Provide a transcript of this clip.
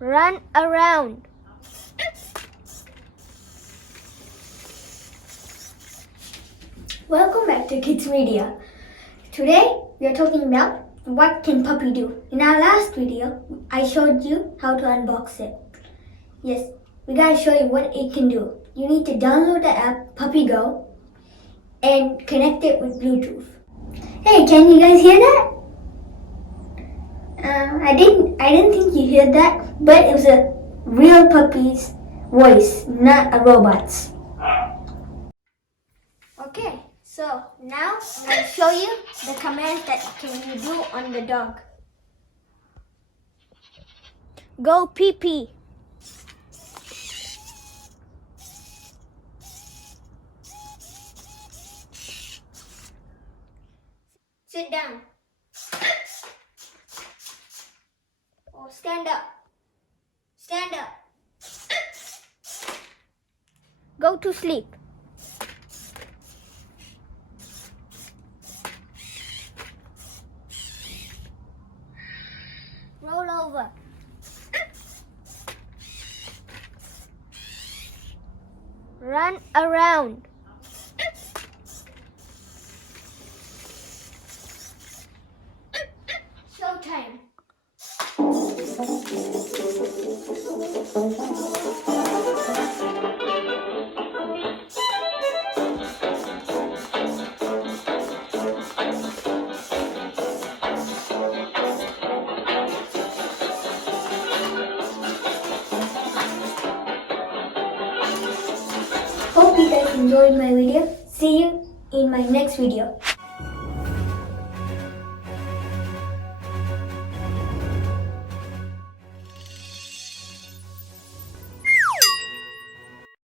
Run around. Welcome back to Kids Media. Today we are talking about what can Puppy do. In our last video, I showed you how to unbox it. Yes, we gotta show you what it can do. You need to download the app Puppy Go and connect it with Bluetooth. Hey, can you guys hear that? I didn't think you heard that, but it was a real puppy's voice, not a robot's. Okay, so now I'm going to show you the commands that can you do on the dog. Go Puupy. Sit down. Or stand up. Stand up. Go to sleep. Roll over. Run around. Showtime. Hope you guys enjoyed my video. See you in my next video.